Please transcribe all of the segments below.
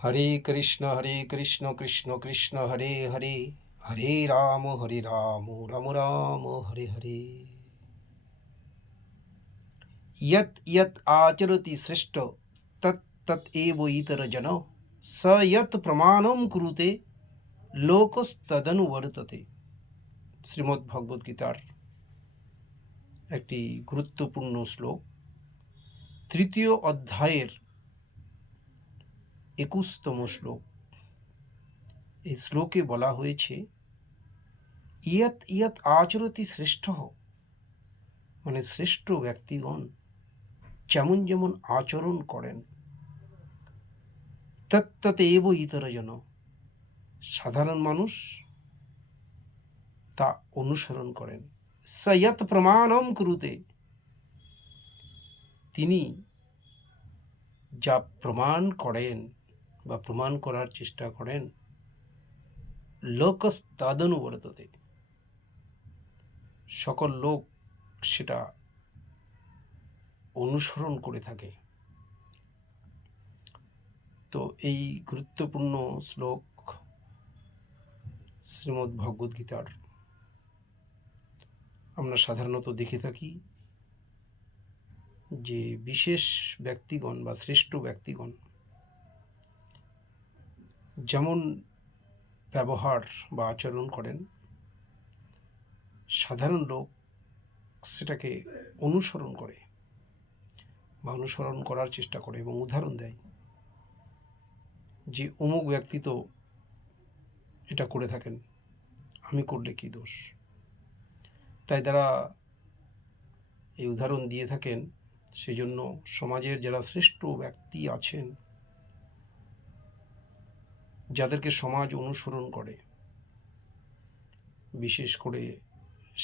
হরে কৃষ্ণ কৃষ্ণ কৃষ্ণ হরে হরে, হরে রাম রাম রাম হরে হরে। यत् यत् आचरति श्रेष्ठ तत् तत् एव इतरजन स यत् प्रमाणं कुरुते লোকস্তদনুবর্ততে। শ্রীমদ্ ভগবদ গীতার একটি গুরুত্বপূর্ণ শ্লোক, তৃতীয় অধ্যায়ের 21তম শ্লোক। এই শ্লোকে বলা হয়েছে ইয়ৎ ইয়ৎ আচরতি শ্রেষ্ঠ, মানে শ্রেষ্ঠ ব্যক্তিগণ যেমন যেমন আচরণ করেন, তত্তৎ এব ইতরজন, সাধারণ মানুষ তা অনুসরণ করেন। স যৎ প্রমাণম কুরুতে, তিনি যা প্রমাণ করেন বা প্রমাণ করার চেষ্টা করেন, লোকস্তদনুবর্ততে, সকল লোক সেটা অনুসরণ করে থাকে। তো এই গুরুত্বপূর্ণ শ্লোক শ্রীমদ্ ভগবদ গীতার আমরা সাধারণত দেখে থাকি যে বিশেষ ব্যক্তিগণ বা শ্রেষ্ঠ ব্যক্তিগণ যেমন ব্যবহার বা আচরণ করেন, সাধারণ লোক সেটাকে অনুসরণ করে বা অনুসরণ করার চেষ্টা করে এবং উদাহরণ দেয় যে অমুক ব্যক্তি তো এটা করে থাকেন, আমি করলে কি দোষ। তাই তারা এই উদাহরণ দিয়ে থাকেন। সেই জন্য সমাজের যারা শ্রেষ্ঠ ব্যক্তি আছেন, যাদেরকে সমাজ অনুসরণ করে, বিশেষ করে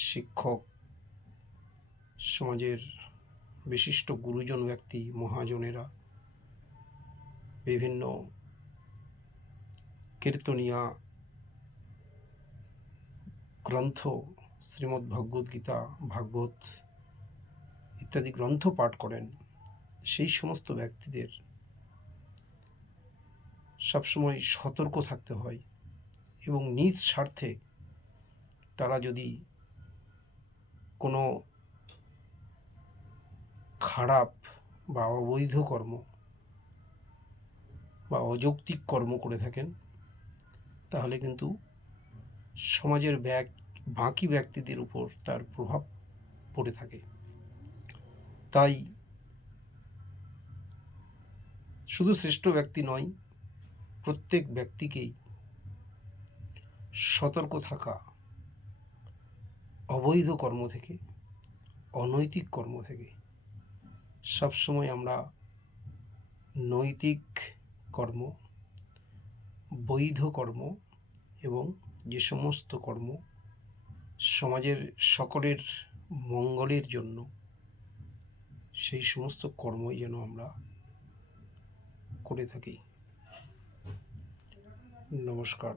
শিক্ষক, সমাজের বিশিষ্ট গুরুজন ব্যক্তি, মহাজনেরা, বিভিন্ন কীর্তনিয়া গ্রন্থ, শ্রীমদ্ ভগবদ গীতা, ভাগবত ইত্যাদি গ্রন্থ পাঠ করেন, সেই সমস্ত ব্যক্তিদের সবসময় সতর্ক থাকতে হয় এবং নিজ স্বার্থে তারা যদি কোনো খারাপ বা অবৈধ কর্ম বা অযৌক্তিক কর্ম করে থাকেন, তাহলে কিন্তু সমাজের বাকি ব্যক্তিদের উপর তার প্রভাব পড়ে থাকে। তাই শুধু শ্রেষ্ঠ ব্যক্তি নয়, প্রত্যেক ব্যক্তিকেই সতর্ক থাকা অবৈধ কর্ম থেকে, অনৈতিক কর্ম থেকে। সবসময় আমরা নৈতিক কর্ম, বৈধ কর্ম এবং যে সমস্ত কর্ম সমাজের সকলের মঙ্গলের জন্য, সেই সমস্ত কর্মই যেন আমরা করে থাকি। নমস্কার।